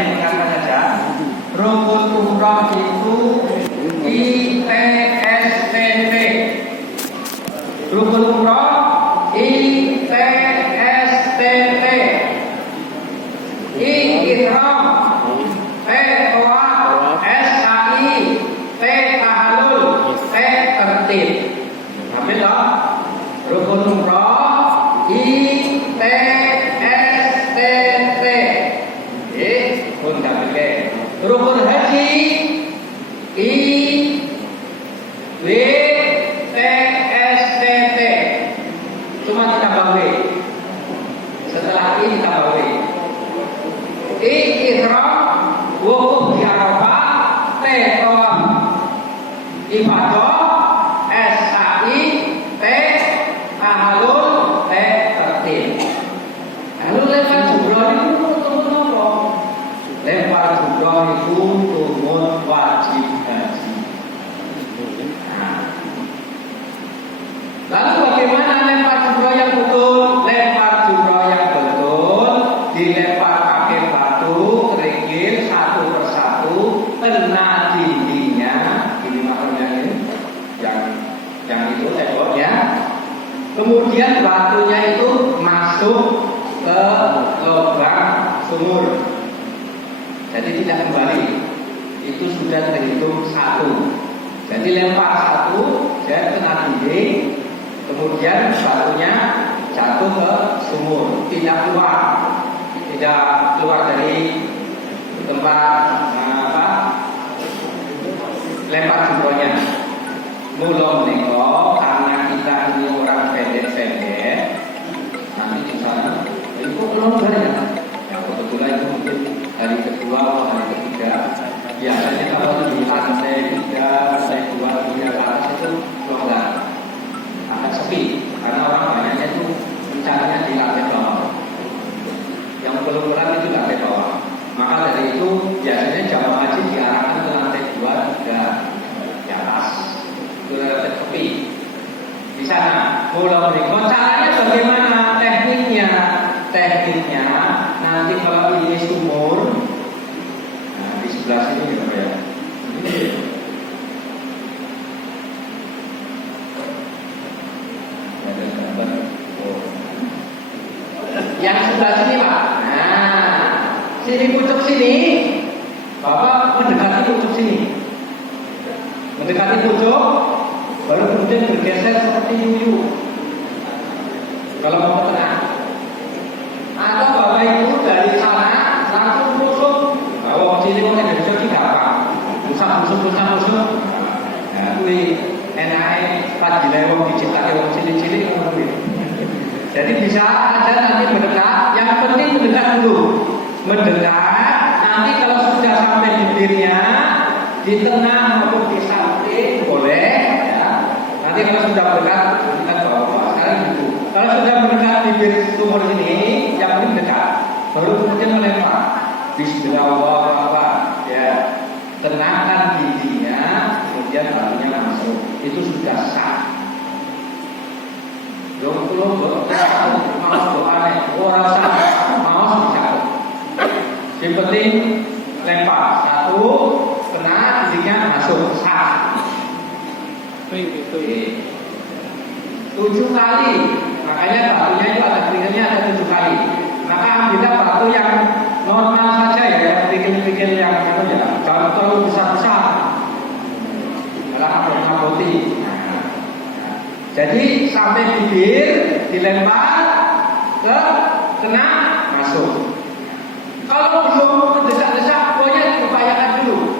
ingatkan saja. Rukun umroh itu ITSTT. Rukun umroh ITSTT. I ihram, T tawaf, S sa'i, T tahallul, T tertib. Ambil toh. Rukun umroh ITSTT. Pun kabeh. Rukun haji IWTSTT. Cuma ditambah W. Setelah I ditambah W. I ihram, wukuf di Arafah, T tawaf ifadah, S sa'i, T tahallul, T tertib. Lalu lempar jumroh itu tumun apa? Lempar jumroh itu tumun wajib haji. Lalu bagaimana lempar jumroh yang betul? Lempar jumroh yang betul dilempar pakai batu kerikil satu persatu, kena dindingnya, ini makanya ini, yang itu temboknya. Kemudian batunya itu masuk ke lubang sumur, jadi tidak kembali. Itu sudah terhitung satu. Jadi lempar satu, dia kena dinding, kemudian batunya jatuh ke sumur, tidak keluar dari tempat lempar jumrohnya. Mula menika karena kita ini orang pendek-pendek, nanti di sana itu belum dari yang kebetulan itu mungkin hari kedua atau hari ketiga. Biasanya kalau di lantai 3, lantai 2, 3 ke atas itu longgar, akan sepi karena orang banyaknya itu rencananya di lantai bawah. Yang kelurahan itu lantai bawah. Maka dari itu biasanya jamaah haji diarahkan ke lantai 2, 3 di atas. Itu lantai sepi. Di sana, mulai berikut caranya bagaimana? Tekniknya nanti kalau ini sumur, nah di sebelah sini gitu ya. Yang sebelah sini Pak. Nah, sini pucuk sini, Bapak mendekati pucuk sini, mendekati pucuk, baru kemudian bergeser seperti yuyu. Kalau mau ke tengah, atau Bapak Ibu dari sana langsung pusuk. Kalau sini mau dari sini gampang, pusuk. Nah, kui enaknya pas dilewong diciptakan wong cilik-cilik ngono. Jadi bisa aja nanti mendekat. Yang penting mendekat dulu. Mendekat. Nanti kalau sudah sampai bibirnya, di tengah maupun di samping boleh. Ya. Nanti kalau sudah mendekat, kita bawa. Sekarang gitu. Kalau sudah mendekat bibir sumur ini, yang penting dekat. Baru kemudian melempar. Bismillahirrahmanirrahim. Ya. Tenangkan giginya, kemudian batunya masuk. Itu sudah sah. Belum mau doanya, orang sah, mau dicabut. Yang penting lempar satu, kena giginya masuk sah. 7 kali, makanya batunya itu ada kerikilnya ada 7 kali. Maka ambillah batu yang normal saja ya, yang kerikil-kerikil yang itu ya, jangan terlalu besar-besar. Malah abot-aboti. Jadi sampai bibir dilempar ke kena masuk. Kalau belum mendesak-desak, pokoknya diupayakan dulu.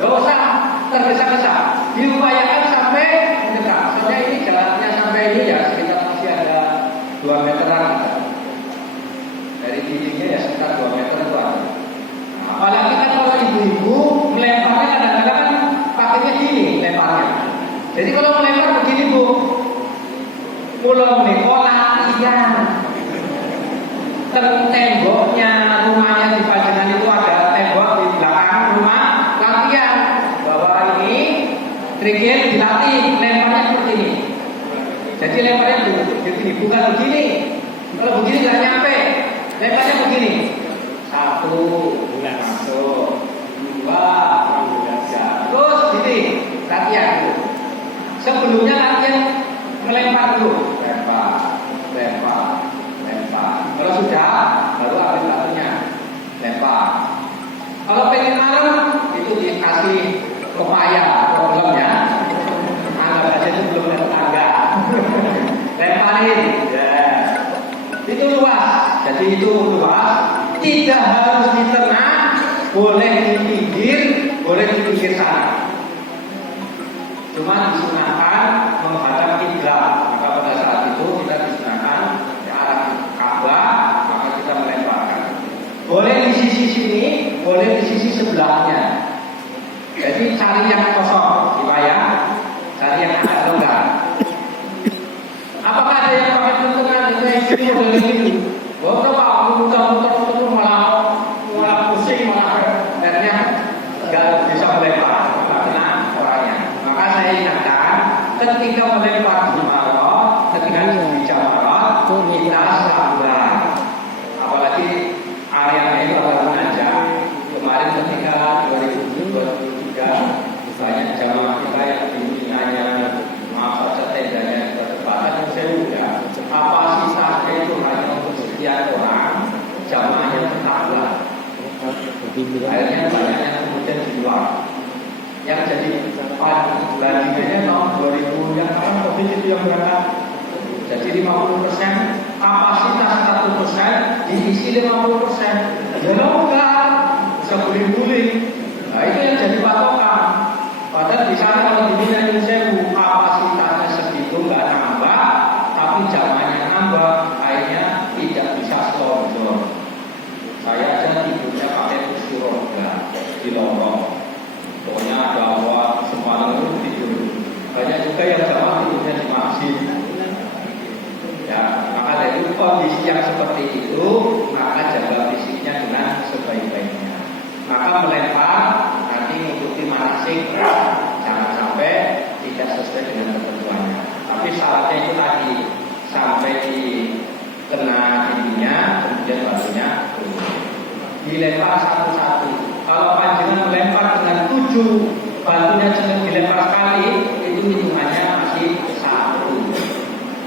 Gak usah tergesa-gesa, diupayakan sampai mendesak. Soalnya ini jalannya sampai ini ya sekitar masih ada 2 meteran. Dari dindingnya ya sekitar 2 meter itu ada. Nah, apalagi kan kalau ibu-ibu melemparnya kadang-kadang kan pakainya gini lemparnya. Jadi kalau melempar begini Bu, pulau latihan. Temboknya rumahnya di Pajengan itu ada tembok di belakang rumah, latihan. Bahwa ini kerikil dilatih, lemparnya seperti ini. Jadi lemparnya begini, bukan begini. Kalau begini nggak nyampe, lemparnya begini. 1, Masuk. 2, 3. Terus gini, latihan dulu. Sebelumnya latihan melempar dulu. Lempar. Kalau sudah, baru ambil batunya. Lempar. Kalau pengen marah, itu dikasih upaya problemnya. Anggap aja itu belum ada tangga. Lemparin. Ya. Itu luas. Jadi itu luas. Tidak harus di tengah. Boleh di pinggir sana. Cuma disunahkan menghadap kiblat. Maka pada saat itu kita disunahkan ke arah Ka'bah, maka kita melemparkan. Boleh di sisi sini, boleh di sisi sebelahnya. Jadi cari yang kosong, ya, cari yang agak longgar. Apakah ada yang pakai tentukan ini model ini? Boleh pak, muter malah pusing malah akhirnya nggak bisa melempar, nggak kena orangnya. Maka saya ingatkan, ketika melempar di Marot, ketika di Jamarot, kita sabar. Apalagi area itu baru menanjak. Kemarin ketika 2023 banyak jamaah kita yang pimpinannya maaf saja tendanya bertepatan saya kapasitasnya itu hanya untuk sekian orang, jamaahnya bertambah. Akhirnya banyaknya kemudian di luar. Yang jadi bandingannya tahun 2000 yang kapan COVID itu yang berangkat. Jadi 50% kapasitas 100% diisi 50%. Ya enggak, bisa guling-guling. Nah itu yang jadi patokan. Padahal di sana kalau diminta sewu kapasitasnya segitu nggak nambah, tapi jamaahnya nambah, akhirnya tidak bisa slonjor. Saya aja tidurnya pakai kursi roda di lorong. Pokoknya ada awal semalam itu tidur. Banyak juga yang jamaah tidurnya di masjid. Ya, maka dari kondisi yang seperti itu, maka jaga fisiknya dengan sebaik-baiknya. Maka melempar nanti mengikuti manasik, jangan sampai tidak sesuai dengan ketentuannya. Tapi syaratnya itu tadi sampai di kena dindingnya, kemudian batunya turun. Dilempar satu-satu. Kalau panjenengan melempar dengan 7 batunya cuma dilempar sekali, itu hitungannya masih 1.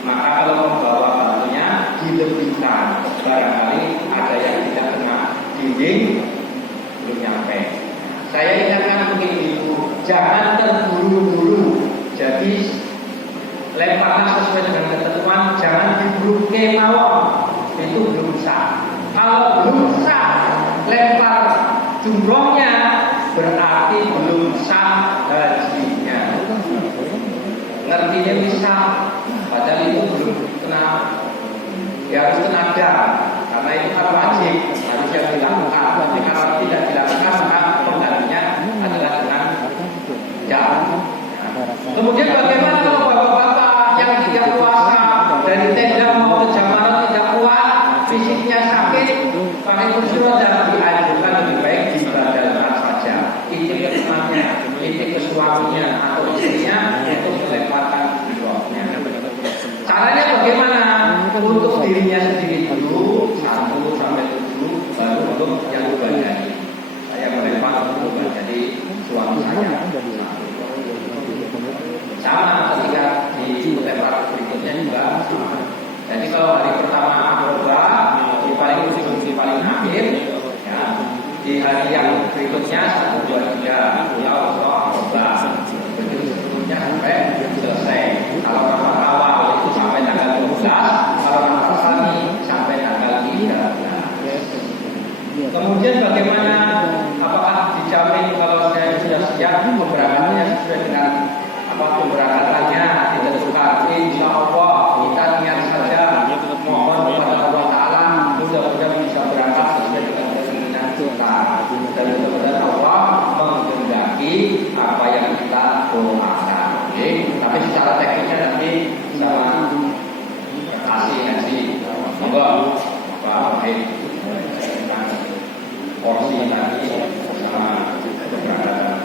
Maka kalau membawa batunya dilebihkan, barangkali ada yang tidak kena dinding belum nyampe. Saya ingatkan begini, jangan terburu-buru. Jadi lemparnya sesuai dengan ketentuan, jangan diburu kemauan. Itu belum sah. Kalau belum sah lempar jumrohnya, berarti belum sah hajinya. Ngertinya bisa, padahal itu belum kena. Ya harus tenaga, karena itu kan wajib, harusnya dilakukan. Jadi kalau tidak dilakukan, maka penggantinya adalah dengan jalan. Kemudian bagaimana kalau bapak-bapak yang tidak puasa dari tenda mau ke Jamarot tidak kuat, fisiknya sakit, pakai kursi roda, dianjurkan lebih baik dibadalkan saja. Itu ke temannya, itu ke suaminya atau istrinya untuk melemparkan jumrohnya. Caranya bagaimana? Untuk dirinya sendiri dulu 1 sampai 7, baru untuk yang jadi. Saya melempar untuk jadi suami saya. Sama ketika di lempar berikutnya juga sama. Jadi kalau hari pertama akobah di paling akhir, ya, di hari yang berikutnya 1, 2, 3 akobah. Begitu seterusnya sampai selesai. Kalau kapal awal itu sampai tanggal 12, kalau kapal sani sampai tanggal 13. Kemudian bagaimana? Apakah dijamin kalau saya sudah siap pemberangkatannya sesuai dengan pemberangkatannya ditentukan? Insya Allah kita niat saja, mohon kepada Allah Taala mudah-mudahan bisa berangkat sesuai dengan keinginan kita, dan mudah-mudahan Allah menghendaki apa yang kita doakan. Tapi secara teknisnya nanti sama kasih monggo Pak Wahid porsi tadi sama keberangkatan.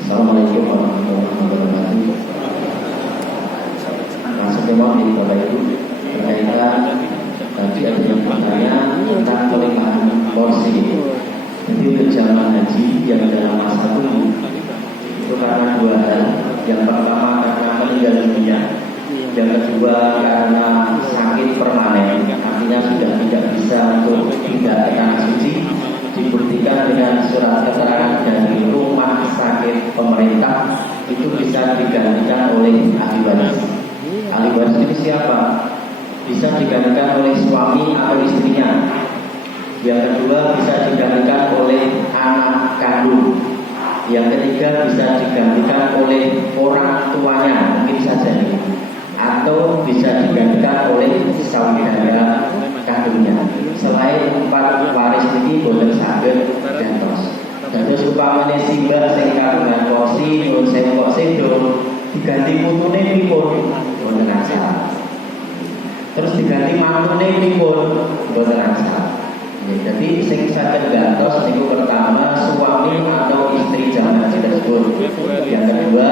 Assalamualaikum warahmatullahi wabarakatuh. Semua di Bapak Ibu berkaitan tadi ada yang bertanya tentang pelimpahan porsi. Jadi untuk jamaah haji yang dalam masa itu karena dua hal. Yang pertama karena meninggal dunia, yang kedua karena sakit permanen, artinya sudah tidak bisa untuk pindah ke tanah suci, dibuktikan dengan surat keterangan dari rumah sakit pemerintah itu bisa digantikan oleh ahli waris. Ahli waris itu siapa? Bisa digantikan oleh suami atau istrinya. Yang kedua bisa digantikan oleh anak kandung. Yang ketiga bisa digantikan oleh orang tuanya, mungkin saja nih. Atau bisa digantikan oleh saudara kandungnya. Selain 4 waris ini boleh saged gantos. Dados upamane simbah sing kagungan porsi nyuwun sewu kok sedo diganti putune pripun? Boten masalah. Terus diganti mantune pripun? Boten masalah. Jadi sing saged gantos niku pertama suami atau istri jamaah haji tersebut. Yang kedua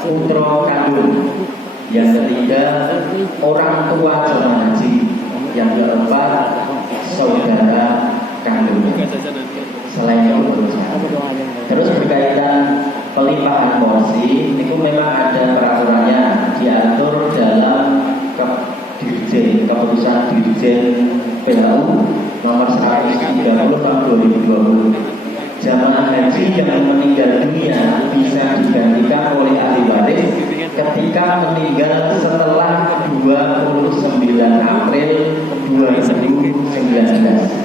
putra kandung. Yang ketiga orang tua jamaah haji. Yang keempat saudara kandungnya. Selain itu terus berkaitan pelimpahan porsi, itu memang ada peraturannya, diatur dalam keputusan Dirjen PHU nomor 130 tahun 2020. Jamaah haji yang meninggal dunia bisa digantikan oleh ahli waris ketika meninggal setelah 29 April 2019.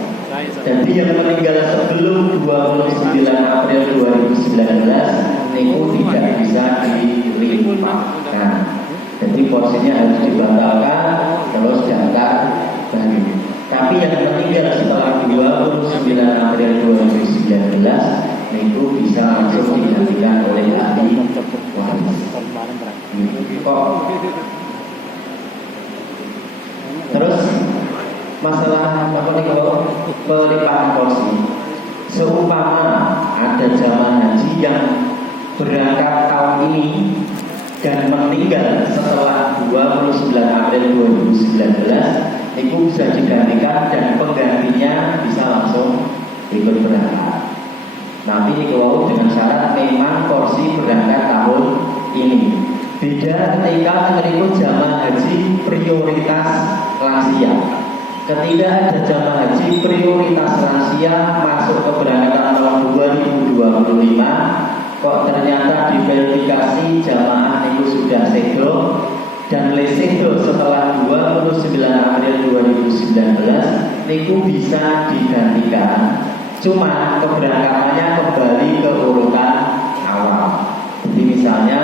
Jadi yang meninggal sebelum 29 April 2019 itu tidak bisa dilimpahkan. Jadi porsinya harus dibatalkan terus daftar baru. Tapi yang meninggal setelah 29 April 2019 itu bisa langsung digantikan oleh ahli waris. Kok terus masalah apa nih kalau pelimpahan porsi, seumpama ada jamaah haji yang berangkat tahun ini dan meninggal setelah 29 April 2019 itu bisa digantikan dan penggantinya bisa langsung ikut berangkat. Nanti kalau dengan syarat memang porsi berangkat tahun ini. Beda ketika menerima jamaah haji prioritas lansia. Ketika ada jamaah haji prioritas lansia masuk ke berangkatan tahun 2025, kok ternyata diverifikasi jamaah itu sudah sedo dan lesedo setelah 29 April 2019 itu bisa digantikan. Cuma keberangkatannya kembali ke urutan awal. Jadi misalnya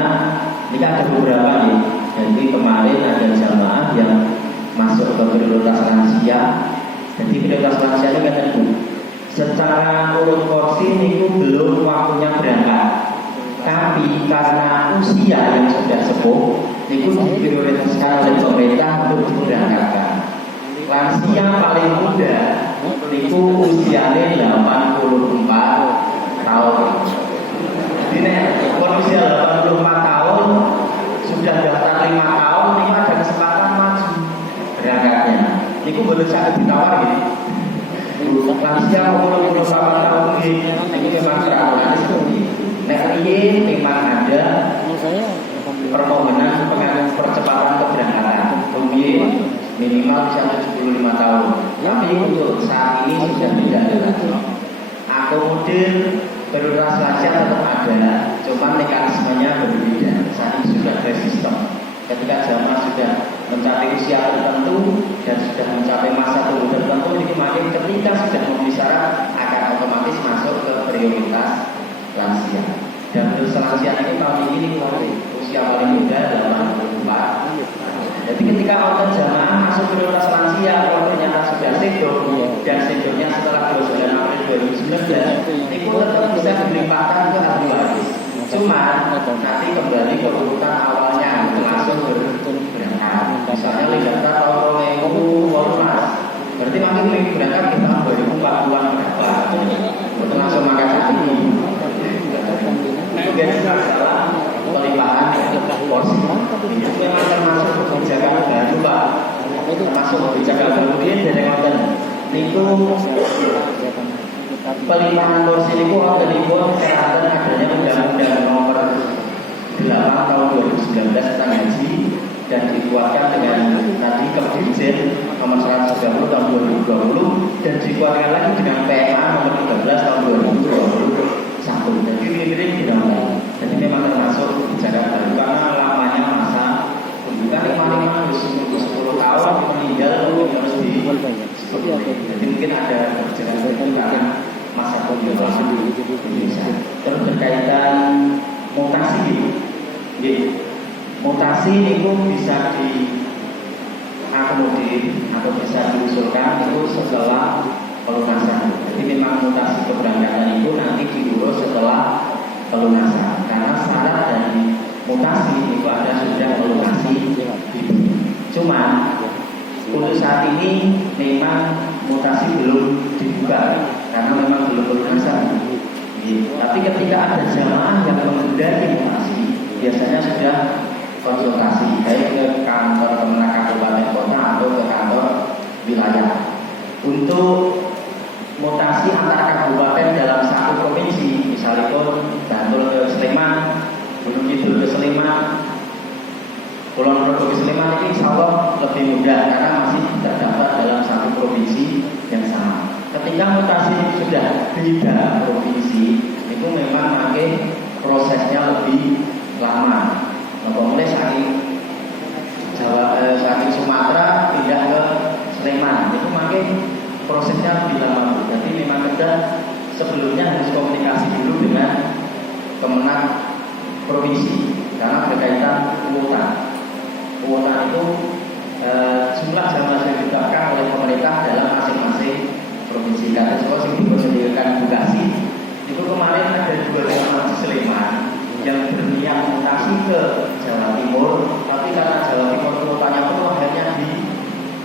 ini ada beberapa nih. Jadi kemarin ada jamaah yang masuk ke prioritas lansia. Jadi prioritas lansia ini kan itu secara urut porsi ini belum waktunya berangkat. Tapi karena usia yang sudah sepuh, itu diprioritaskan oleh pemerintah untuk diberangkatkan. Lansia paling muda itu usianya 84 tahun. Jadi kalau usia 84 tahun sudah daftar 5 tahun, ini ada kesempatan maju berangkatnya. Itu boleh sangat ditawar gitu. Lansia umur 28 tahun ini memang terawan seperti. Nek ini memang ada permohonan percepatan keberangkatan. Kemudian minimal bisa 75 tahun. Tapi untuk saat ini sudah tidak ada lagi. Akomodir prioritas lansia tetap ada, cuma mekanismenya berbeda. Saat ini sudah ada sistem. Ketika jamaah sudah mencapai usia tertentu dan sudah mencapai masa tunggu tertentu, ini makin ketika sudah memenuhi syarat akan otomatis masuk ke prioritas lansia. Dan prioritas lansia ini tahun ini usia paling muda 84. Jadi ketika orang jamaah masuk prioritas lansia, kalau ternyata sudah sedo dan sedonya setelah 29 April 2019, itu tetap bisa dilimpahkan ke ahli waris. Cuma nanti kembali ke urutan awalnya langsung berangkat. Misalnya Ligata tahun 2014, berarti makin berangkat di tahun 2040-an berapa? Untuk langsung makan ini. Itu biasanya adalah pelimpahan porsi. Itu memang termasuk kebijakan termasuk kebijakan kemudian dari konten niku pelimpahan kursi niku wonten niku persyaratan adanya Undang-Undang Nomor 8 Tahun 2019 tentang haji dan dikuatkan dengan tadi Kepdirjen Nomor 130 Tahun 2020 dan dikuatkan lagi dengan PMA Nomor 13 Tahun 2021. Jadi mirip tidak. Jadi memang termasuk kebijakan baru karena lamanya masa bukan 5 harus 10 tahun meninggal harus di jadi mungkin ada kebijakan baru karena masa pembebasan Indonesia. Terus berkaitan mutasi, mutasi itu bisa diakomodir atau bisa diusulkan itu setelah pelunasan. Jadi memang mutasi keberangkatan itu nanti diurus setelah pelunasan. Karena syarat dari mutasi itu ada sudah melunasi. Cuman untuk saat ini memang mutasi belum dibuka karena memang belum pelunasan. Tapi ketika ada jamaah yang menghindari mutasi, biasanya sudah konsultasi baik ke kantor Kemenak Kabupaten Kota atau ke kantor wilayah untuk mutasi antar kabupaten dalam satu provinsi, misalnya Bantul ke Sleman, Gunung Kidul ke Sleman, Kulon Progo ke Sleman, ini insya Allah lebih mudah karena masih terdapat dalam satu provinsi yang sama. Ketika mutasi sudah beda provinsi, itu memang makin prosesnya lebih lama. Mulai saking saking Sumatera pindah ke Sleman, itu makin prosesnya lebih lama. Jadi memang kita sebelumnya harus komunikasi dulu dengan Kemenak provinsi karena berkaitan kuota. Kuota itu jumlah jamaah yang ditetapkan oleh pemerintah dalam masing-masing provinsi. Karena kalau yang dipersediakan Bekasi itu kemarin ada 2 jamaah di Sleman yang berniat mutasi ke Jawa Timur, tapi karena Jawa Timur kuotanya penuh akhirnya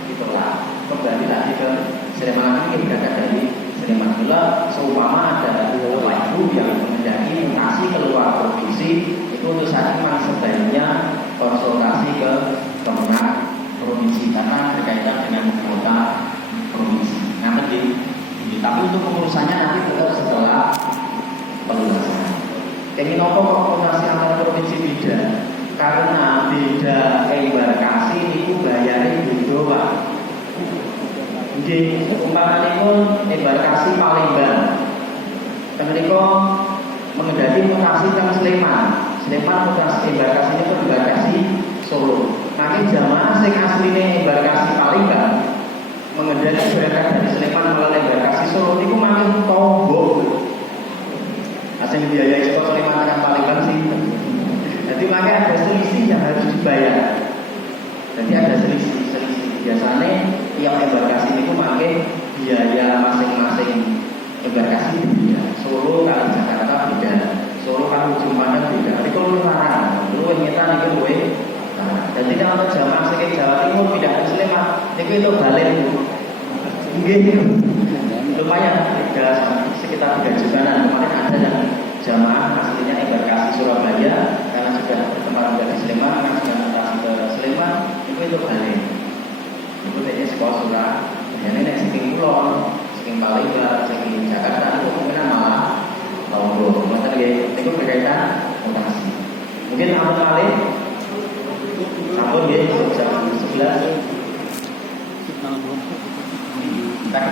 ditolak. Kembali lagi ke Sleman, ini berangkat dari Sleman. Bila seumpama ada Bapak Ibu yang menjadi mutasi keluar provinsi, itu untuk saat ini sebaiknya konsultasi ke Kemenak provinsi karena berkaitan dengan kota provinsi. Nah, tapi untuk pengurusannya nanti tetap setelah pelunasan. Kami nopo komunikasi antar provinsi beda karena beda embarkasi itu bayarnya beda Pak. Di umpamanya pun embarkasi Palembang, kemudian mengendaki mutasi ke Sleman. Sleman mutasi embarkasi itu embarkasi Solo. Nanti jamaah sing aslinya embarkasi Palembang mengendaki berangkat dari Sleman melalui embarkasi Solo itu makin tombok. Asing biaya ekspor Sleman dengan Palembang sih. Jadi makanya ada selisih yang harus dibayar. Jadi ada selisih. Biasanya tiap embarkasi itu pakai biaya masing-masing embarkasi beda. Solo kali Jakarta beda, Solo kali Ujung Pandang beda. Tapi kalau larang, lu nyetan itu gue. Jadi kalau jamaah sekitar Jawa Timur pindah ke Sleman, itu balik. Mungkin lumayan sekitar 3 jutaan. Kemarin ada yang jamaah aslinya embarkasi Surabaya karena sudah berteman dari Sleman, karena sudah mutasi ke Sleman, itu balik. Itu kayaknya sekolah surah. Yang ini saking Kulon, saking Palembang, saking Jakarta itu kemungkinan malah tahun 20. Itu berkaitan mutasi. Mungkin Abu Talib Abu dia jam 11.